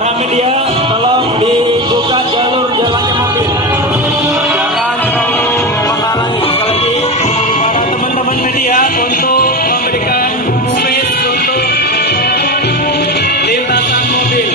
Para media tolong dibuka jalur jalannya mobil. Jangan terlalu menghalangi. Sekali lagi para teman-teman media untuk memberikan space untuk lintasan mobil.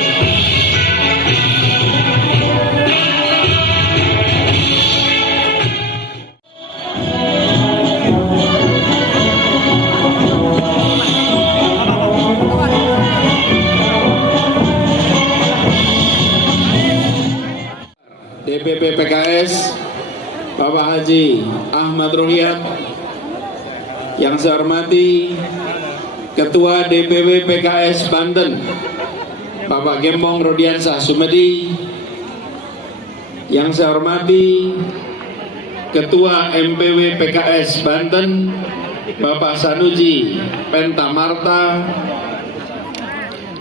DPP PKS Bapak Haji Ahmad Ruhyat, yang saya hormati Ketua DPW PKS Banten Bapak Gembong Rodiansah Sumedi, yang saya hormati Ketua MPW PKS Banten Bapak Sanuji Pentamarta,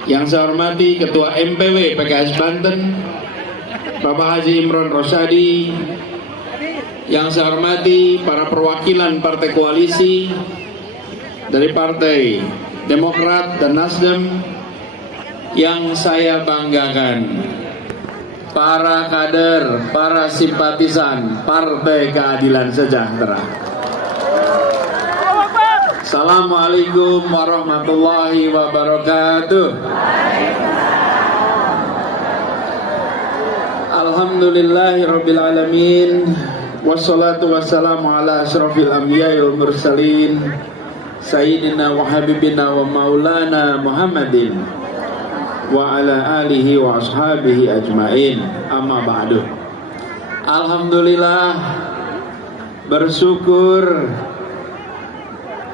yang saya hormati Ketua MPW PKS Banten Bapak Haji Imron Rosadi, yang saya hormati para perwakilan partai koalisi dari Partai Demokrat dan Nasdem, yang saya banggakan, para kader, para simpatisan Partai Keadilan Sejahtera. Assalamualaikum warahmatullahi wabarakatuh. Alhamdulillahirabbil alamin, wassalatu wassalamu ala asyrafil anbiya'i wal mursalin sayyidina wa habibina wa maulana Muhammadin wa ala alihi wa ashabihi ajmain, amma ba'du. Alhamdulillah, bersyukur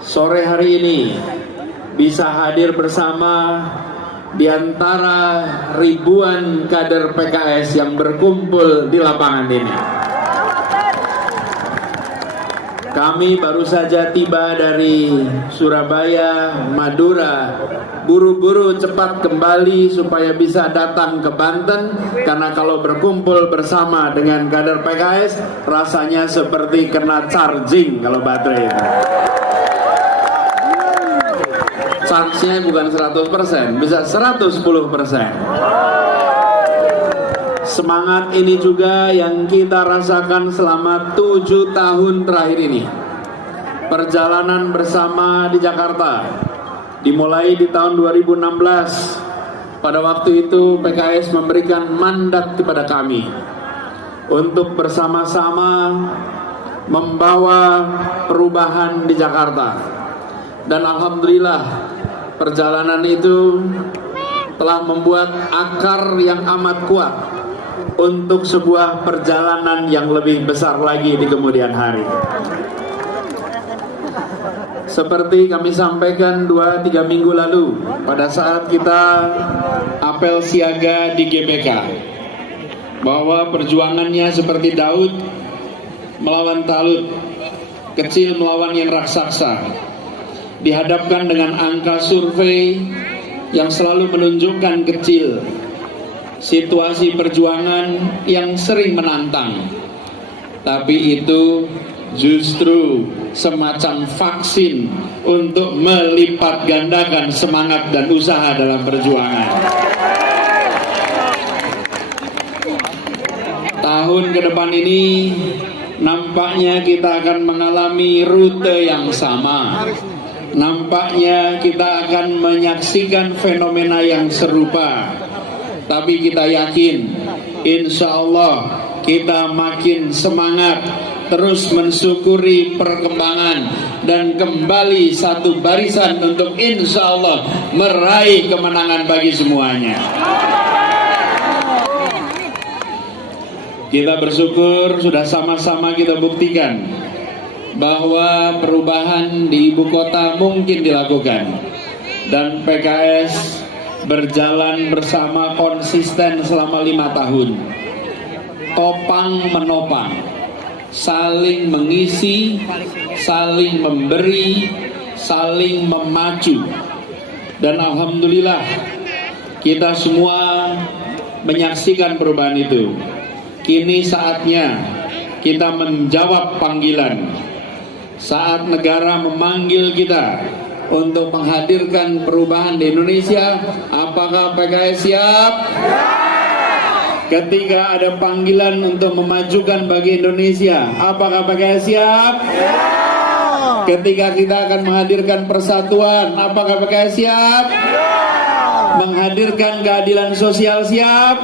sore hari ini bisa hadir bersama di antara ribuan kader PKS yang berkumpul di lapangan ini. Kami baru saja tiba dari Surabaya, Madura, buru-buru cepat kembali supaya bisa datang ke Banten, karena kalau berkumpul bersama dengan kader PKS rasanya seperti kena charging kalau baterai itu. Charge-nya bukan 100%, bisa 110%. Semangat ini juga yang kita rasakan selama 7 tahun terakhir ini. Perjalanan bersama di Jakarta dimulai di tahun 2016. Pada waktu itu PKS memberikan mandat kepada kami untuk bersama-sama membawa perubahan di Jakarta. Dan alhamdulillah, perjalanan itu telah membuat akar yang amat kuat untuk sebuah perjalanan yang lebih besar lagi di kemudian hari. Seperti kami sampaikan 2-3 minggu lalu pada saat kita apel siaga di GBK, bahwa perjuangannya seperti Daud melawan Talut, kecil melawan yang raksasa, dihadapkan dengan angka survei yang selalu menunjukkan kecil, situasi perjuangan yang sering menantang, tapi itu justru semacam vaksin untuk melipat gandakan semangat dan usaha dalam perjuangan. Tahun ke depan ini nampaknya kita akan mengalami rute yang sama. Nampaknya kita akan menyaksikan fenomena yang serupa. Tapi kita yakin, insya Allah kita makin semangat, terus mensyukuri perkembangan, dan kembali satu barisan untuk insya Allah meraih kemenangan bagi semuanya. Kita bersyukur sudah sama-sama kita buktikan bahwa perubahan di ibu kota mungkin dilakukan, dan PKS berjalan bersama konsisten selama 5 tahun, topang menopang, saling mengisi, saling memberi, saling memacu. Dan alhamdulillah kita semua menyaksikan perubahan itu. Kini saatnya kita menjawab panggilan. Saat negara memanggil kita untuk menghadirkan perubahan di Indonesia, apa Apakah PKS siap? Ketika ada panggilan untuk memajukan bagi Indonesia, apakah PKS siap? Ketika kita akan menghadirkan persatuan, apakah PKS siap? Menghadirkan keadilan sosial siap?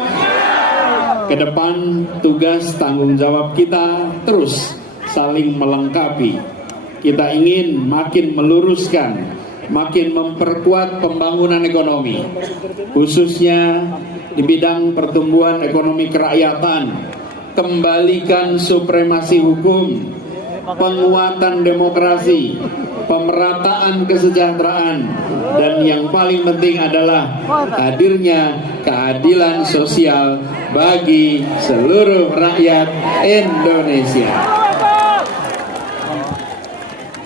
Kedepan tugas tanggung jawab kita terus saling melengkapi. Kita ingin makin meluruskan, makin memperkuat pembangunan ekonomi, khususnya di bidang pertumbuhan ekonomi kerakyatan, kembalikan supremasi hukum, penguatan demokrasi, pemerataan kesejahteraan, dan yang paling penting adalah hadirnya keadilan sosial bagi seluruh rakyat Indonesia.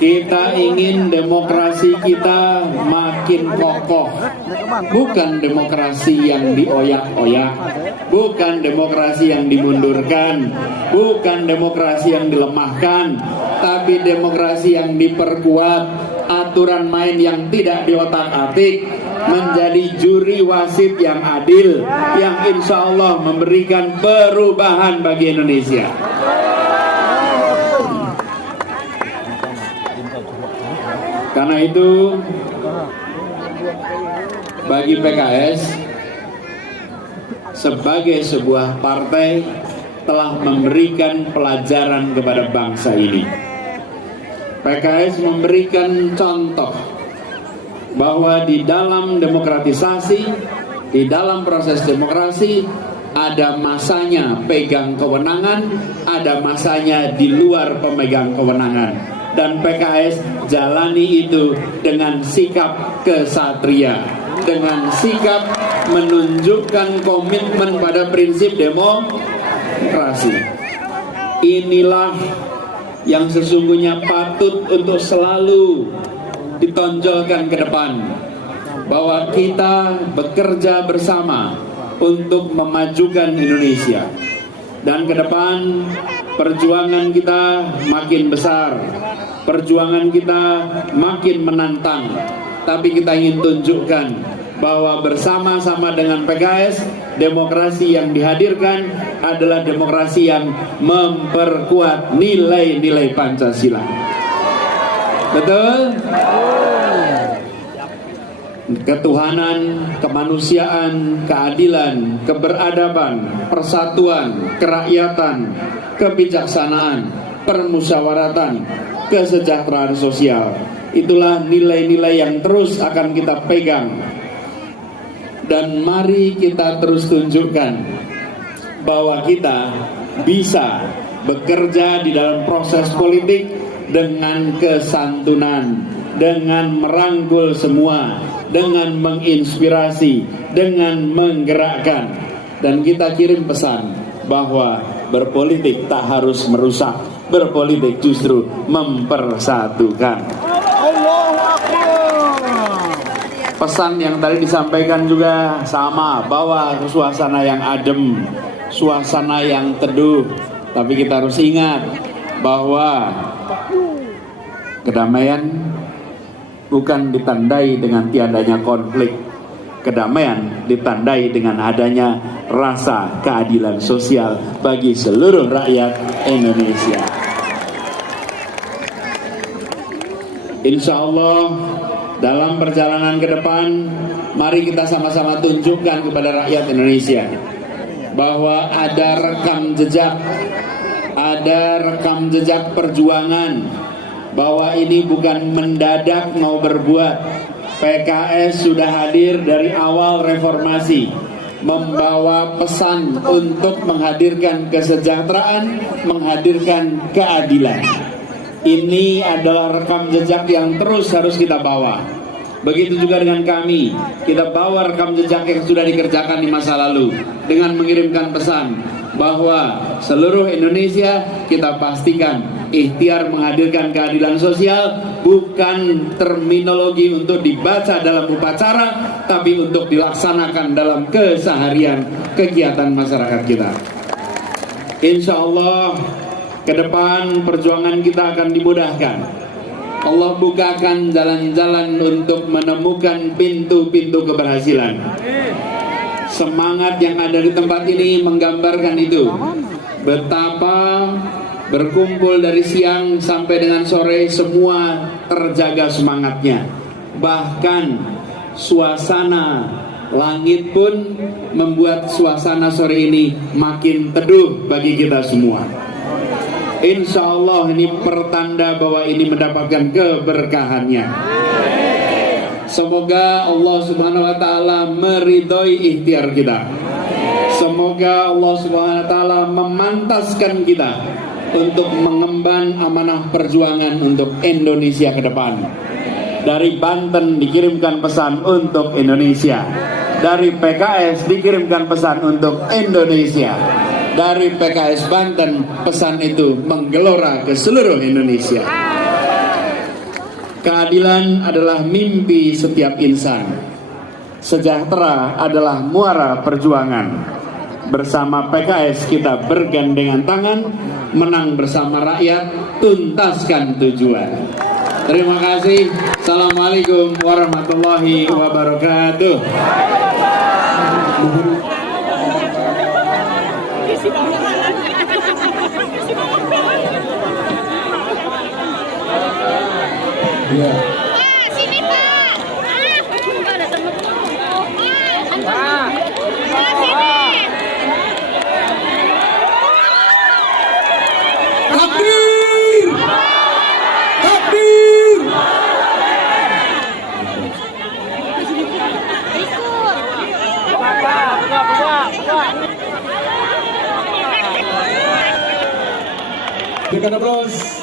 Kita ingin demokrasi kita makin kokoh, bukan demokrasi yang dioyak-oyak, bukan demokrasi yang dimundurkan, bukan demokrasi yang dilemahkan, tapi demokrasi yang diperkuat, aturan main yang tidak diotak-atik, menjadi juri wasit yang adil, yang insya Allah memberikan perubahan bagi Indonesia. Karena itu bagi PKS sebagai sebuah partai telah memberikan pelajaran kepada bangsa ini. PKS memberikan contoh bahwa di dalam demokratisasi, di dalam proses demokrasi, ada masanya pegang kewenangan, ada masanya di luar pemegang kewenangan. Dan PKS jalani itu dengan sikap kesatria, dengan sikap menunjukkan komitmen pada prinsip demokrasi. Inilah yang sesungguhnya patut untuk selalu ditonjolkan ke depan, bahwa kita bekerja bersama untuk memajukan Indonesia. Dan ke depan perjuangan kita makin besar, perjuangan kita makin menantang, tapi kita ingin tunjukkan bahwa bersama-sama dengan PKS, demokrasi yang dihadirkan adalah demokrasi yang memperkuat nilai-nilai Pancasila. Betul? Ketuhanan, kemanusiaan, keadilan, keberadaban, persatuan, kerakyatan, kebijaksanaan, permusyawaratan, kesejahteraan sosial. Itulah nilai-nilai yang terus akan kita pegang. Dan mari kita terus tunjukkan bahwa kita bisa bekerja di dalam proses politik dengan kesantunan, dengan merangkul semua, dengan menginspirasi, dengan menggerakkan. Dan kita kirim pesan bahwa berpolitik tak harus merusak, berpolitik justru mempersatukan. Pesan yang tadi disampaikan juga sama, bahwa suasana yang adem, suasana yang teduh. Tapi kita harus ingat bahwa kedamaian bukan ditandai dengan tiadanya konflik. Kedamaian ditandai dengan adanya rasa keadilan sosial bagi seluruh rakyat Indonesia. Insya Allah dalam perjalanan ke depan, mari kita sama-sama tunjukkan kepada rakyat Indonesia bahwa ada rekam jejak perjuangan, bahwa ini bukan mendadak mau berbuat. PKS sudah hadir dari awal reformasi, membawa pesan untuk menghadirkan kesejahteraan, menghadirkan keadilan. Ini adalah rekam jejak yang terus harus kita bawa. Begitu juga dengan kami, kita bawa rekam jejak yang sudah dikerjakan di masa lalu dengan mengirimkan pesan bahwa seluruh Indonesia kita pastikan ikhtiar menghadirkan keadilan sosial bukan terminologi untuk dibaca dalam upacara, tapi untuk dilaksanakan dalam keseharian kegiatan masyarakat kita. Insya Allah ke depan perjuangan kita akan dimudahkan. Allah bukakan jalan-jalan untuk menemukan pintu-pintu keberhasilan. Semangat yang ada di tempat ini menggambarkan itu. Betapa berkumpul dari siang sampai dengan sore semua terjaga semangatnya. Bahkan suasana langit pun membuat suasana sore ini makin teduh bagi kita semua. Insya Allah ini pertanda bahwa ini mendapatkan keberkahannya. Semoga Allah Subhanahu wa taala meridhoi ikhtiar kita. Semoga Allah Subhanahu wa taala memantaskan kita untuk mengemban amanah perjuangan untuk Indonesia ke depan. Dari Banten dikirimkan pesan untuk Indonesia. Dari PKS dikirimkan pesan untuk Indonesia. Dari PKS Banten pesan itu menggelora ke seluruh Indonesia. Keadilan adalah mimpi setiap insan. Sejahtera adalah muara perjuangan. Bersama PKS kita bergandengan tangan, menang bersama rakyat, tuntaskan tujuan. Terima kasih. Assalamualaikum warahmatullahi wabarakatuh. Ya. Sini Pak. Sini. Takbir! Takbir! Berikan aplaus.